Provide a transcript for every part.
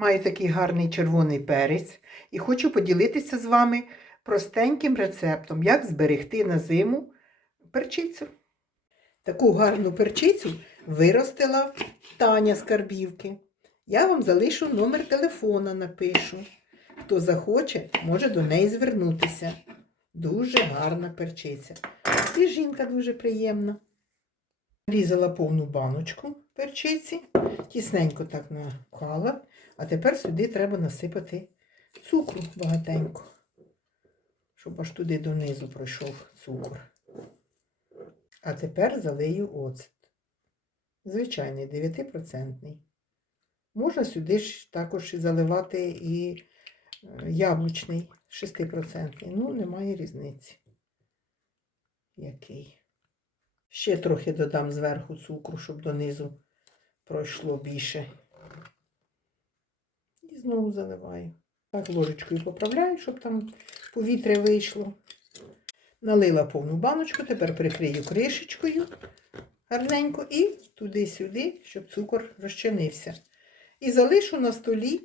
Маю такий гарний червоний перець і хочу поділитися з вами простеньким рецептом, як зберегти на зиму перчицю. Таку гарну перчицю виростила Таня з Карбівки. Я вам залишу номер телефона, напишу. Хто захоче, може до неї звернутися. Дуже гарна перчиця. І жінка дуже приємна. Різала повну баночку перчиці, тісненько так накала, а тепер сюди треба насипати цукру багатенько, щоб аж туди донизу пройшов цукор. А тепер залию оцет. Звичайний 9%. Можна сюди ж також заливати і е, яблучний 6%. Ну, немає різниці. Який. Ще трохи додам зверху цукру, щоб донизу пройшло більше. І знову заливаю. Так ложечкою поправляю, щоб там повітря вийшло. Налила повну баночку, тепер прикрию кришечкою гарненько і туди-сюди, щоб цукор розчинився. І залишу на столі,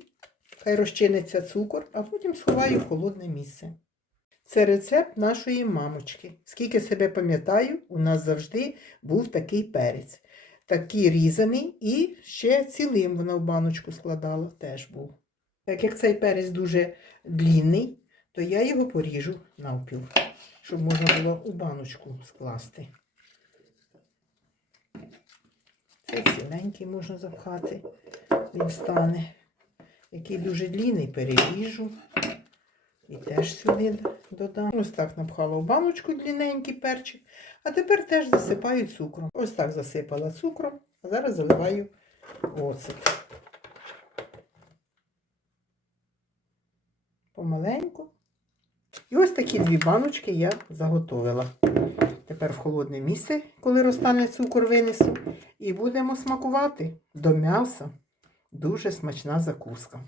хай розчиниться цукор, а потім сховаю в холодне місце. Це рецепт нашої мамочки. Скільки себе пам'ятаю, у нас завжди був такий перець. Такий різаний і ще цілим вона в баночку складала, теж був. Так як цей перець дуже длінний, то я його поріжу навпіл, щоб можна було у баночку скласти. Цей ціленький можна запхати, він стане. Який дуже длінний, переріжу. І теж сюди додам. Ось так напхала в баночку длинненький перчик. А тепер теж засипаю цукром. Ось так засипала цукром, а зараз заливаю оцет. Помаленьку. І ось такі дві баночки я заготовила. Тепер в холодне місце, коли розтане цукор, винесу. І будемо смакувати до м'яса. Дуже смачна закуска.